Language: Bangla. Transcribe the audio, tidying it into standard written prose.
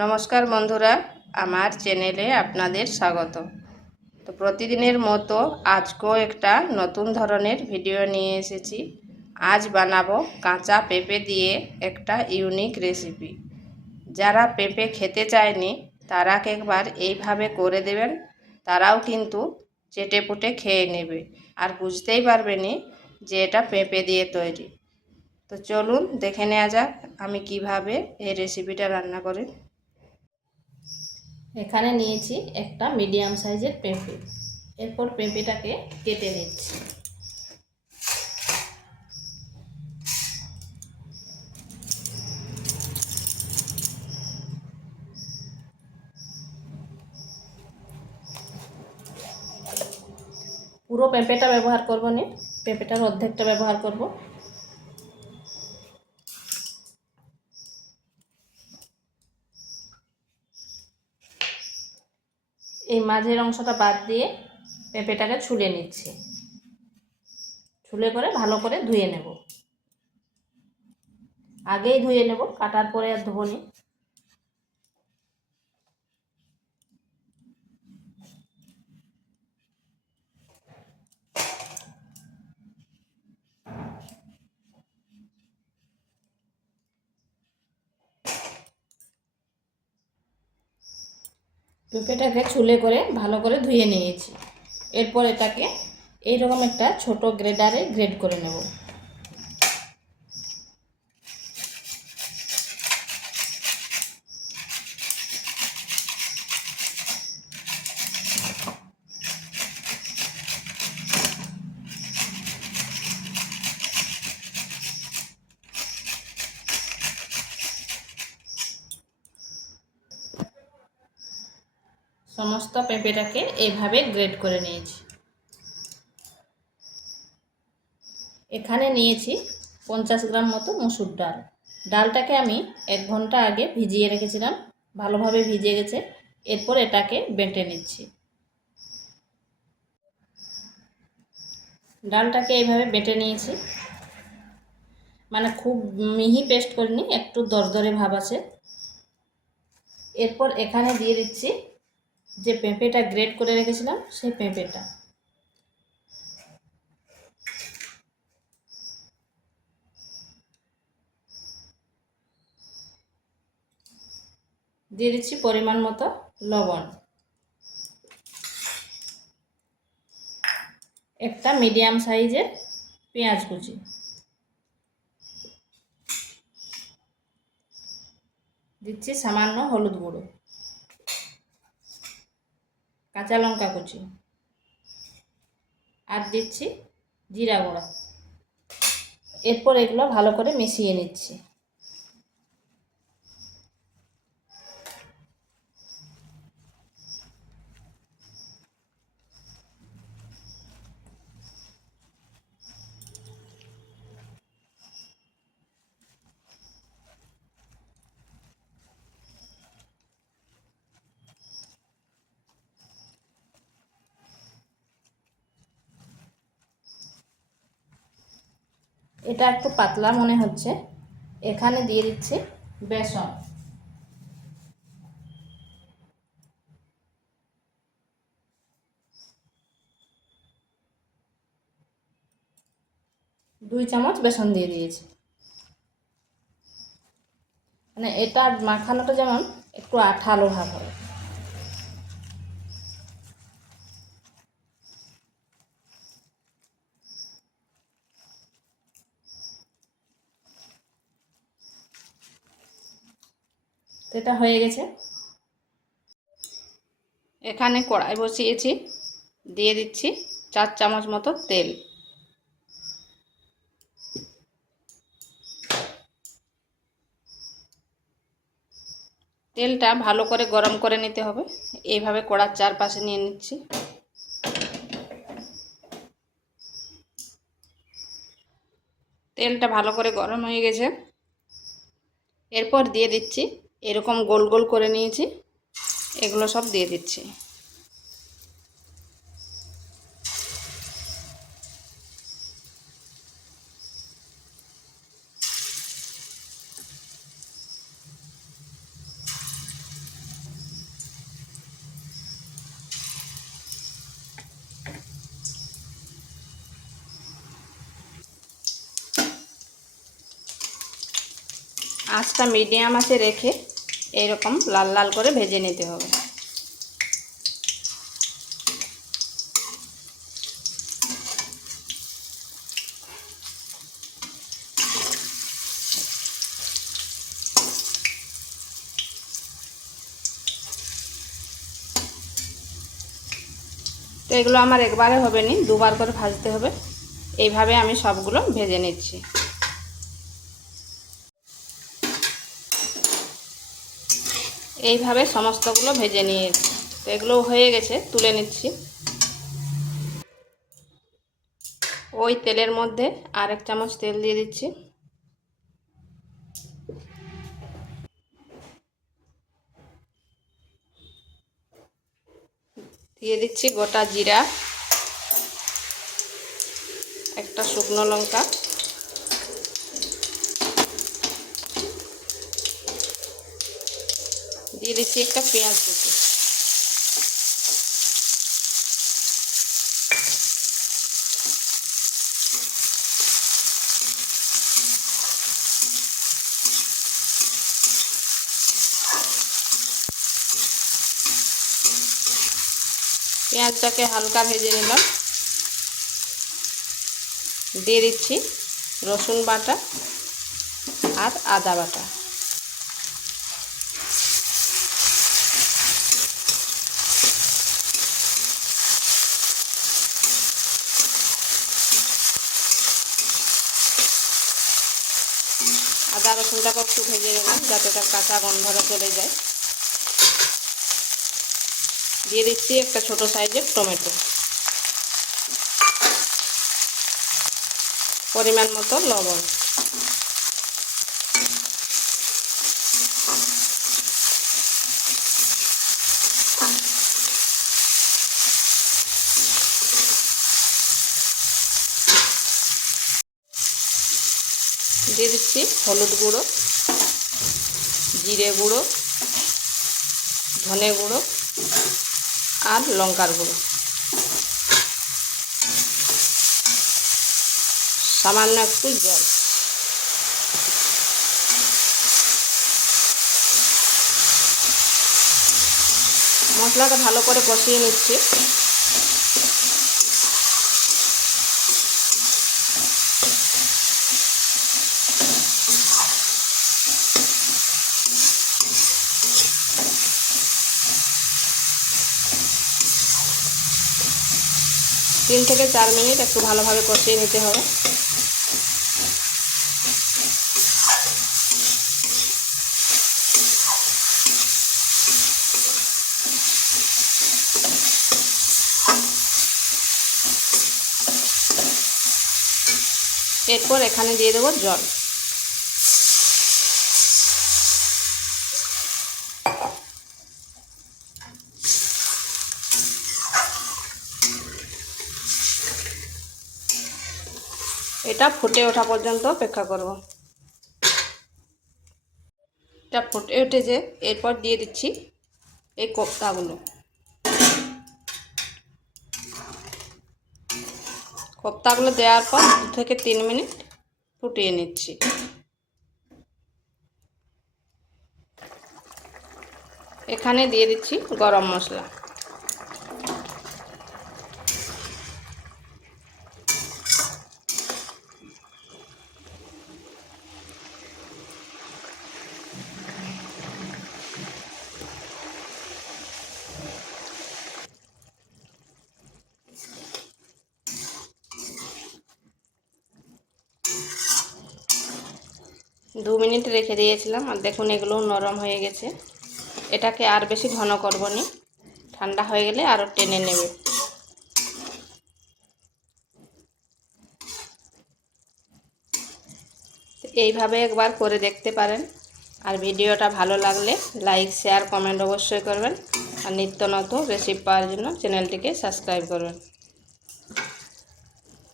নমস্কার বন্ধুরা, আমার চ্যানেলে আপনাদের স্বাগত। তো প্রতিদিনের মতো আজকেও একটা নতুন ধরনের ভিডিও নিয়ে এসেছি। আজ বানাবো কাঁচা পেঁপে দিয়ে একটা ইউনিক রেসিপি। যারা পেঁপে খেতে চায়নি তারা একবার এইভাবে করে দেবেন, তারাও কিন্তু চেটেপুটে খেয়ে নেবে আর বুঝতেই পারবেনি যে এটা পেঁপে দিয়ে তৈরি। তো চলুন দেখে নেওয়া যাক আমি কিভাবে এই রেসিপিটা রান্না করি। এখানে নিয়েছি একটা মিডিয়াম সাইজের পেঁপে। এরপর পেঁপেটাকে কেটে নিচ্ছি। পুরো পেঁপেটা ব্যবহার করব না, পেঁপেটার অর্ধেকটা ব্যবহার করব। এই মাঝের অংশটা বাদ দিয়ে পেঁপেটাকে ছুলে নিচ্ছি। ছুলে করে ভালো করে ধুয়ে নেব। আগেই ধুয়ে নেব, কাটার পরে আর ধোবো না। পেঁপেটাকে ছুলে করে ভালো করে ধুয়ে নিয়েছি। এরপর এটাকে এইরকম একটা ছোট গ্রেডারে গ্রেড করে নেব। সমস্ত পেঁপেটাকে এইভাবে গ্রেড করে নিয়েছি। এখানে নিয়েছি 50 গ্রাম মতো মসুর ডাল। ডালটাকে আমি 1 ঘন্টা আগে ভিজিয়ে রেখেছিলাম, ভালোভাবে ভিজে গেছে। এরপর এটাকে বেটে নিচ্ছি। ডালটাকে এইভাবে বেটে নিয়েছি, মানে খুব মিহি পেস্ট করিনি, একটু দরদরে ভাব আছে। এরপর এখানে দিয়ে দিচ্ছি যে পেঁপেটা গ্রেড করে রেখেছিলাম সেই পেঁপেটা। দিয়ে দিচ্ছি পরিমাণ মতো লবণ। একটা মিডিয়াম সাইজের পেঁয়াজ কুচি। দিচ্ছি সামান্য হলুদ গুঁড়ো, কাঁচা লঙ্কা কুচি, আর দিচ্ছি জিরা গুঁড়া। এরপর এগুলো ভালো করে মিশিয়ে নিচ্ছি। এটা একটু পাতলা মনে হচ্ছে, এখানে দিয়ে দিচ্ছি বেসন। দুই চামচ বেসন দিয়ে দিয়েছি। মানে এটা মাখানোটা যেমন একটু আঠালো ভাব হয়। তো এটা হয়ে গেছে। এখানে কড়াই বসিয়েছি, দিয়ে দিচ্ছি 4 চামচ মতো তেল। তেলটা ভালো করে গরম করে নিতে হবে। এইভাবে কড়ার চারপাশে নিয়ে নিচ্ছি। তেলটা ভালো করে গরম হয়ে গেছে। এরপর দিয়ে দিচ্ছি, এরকম গোল গোল করে নিয়েছি, এগুলো সব দিয়ে দিচ্ছি। আঁচটা মিডিয়াম আঁচে রেখে এইরকম লাল লাল করে ভেজে নিতে হবে। তো এগুলো আমার একবারে হবে না, দুবার করে ভাজতে হবে। এইভাবে আমি সবগুলো ভেজে নিচ্ছি। এইভাবে সমস্তগুলো ভেজে নিয়েছি। তো এগুলো হয়ে গেছে, তুলে নিচ্ছি। ওই তেলের মধ্যে আর 1 চামচ তেল দিয়ে দিচ্ছি। দিয়ে দিচ্ছি গোটা জিরা, একটা শুকনো লঙ্কা, দিয়ে দিচ্ছি একটা পেঁয়াজ কুচি। পেঁয়াজটাকে হালকা ভেজে নিলাম। দিয়ে দিচ্ছি রসুন বাটা আর আদা বাটা। আদা রসুনটাকে একটু ভেজে নিলাম যাতে তার কাঁচা গন্ধটা চলে যায়। দিয়ে দিচ্ছি একটা ছোট সাইজের টমেটো, পরিমাণ মতো লবণ। দিয়ে দিচ্ছি হলুদ গুঁড়ো, জিরে গুঁড়ো, ধনে গুঁড়ো আর লঙ্কার গুঁড়ো, সামান্য একটু জল। মশলাটা ভালো করে কষিয়ে নিচ্ছি। তিন থেকে 4 মিনিট একটু ভালোভাবে কষিয়ে নিতে হবে। এরপর এখানে দিয়ে দেবো জল। এটা ফুটে ওঠা পর্যন্ত অপেক্ষা করব। এটা ফুটে উঠেছে, এরপর দিয়ে দিচ্ছি এই কোপ্তাগুলো। কোপ্তাগুলো দেওয়ার পর 2 থেকে 3 মিনিট ফুটিয়ে নিচ্ছি। এখানে দিয়ে দিচ্ছি গরম মশলা। দু মিনিট রেখে দিয়েছিলাম আর দেখুন এগুলো নরম হয়ে গেছে। এটাকে আর বেশি ঘন করব না, ঠান্ডা হয়ে গেলে আরও টেনে নেবে। এইভাবে একবার করে দেখতে পারেন। আর ভিডিওটা ভালো লাগলে লাইক, শেয়ার, কমেন্ট অবশ্যই করবেন। আর নিত্য নতুন রেসিপি পাওয়ার জন্য চ্যানেলটিকে সাবস্ক্রাইব করবেন।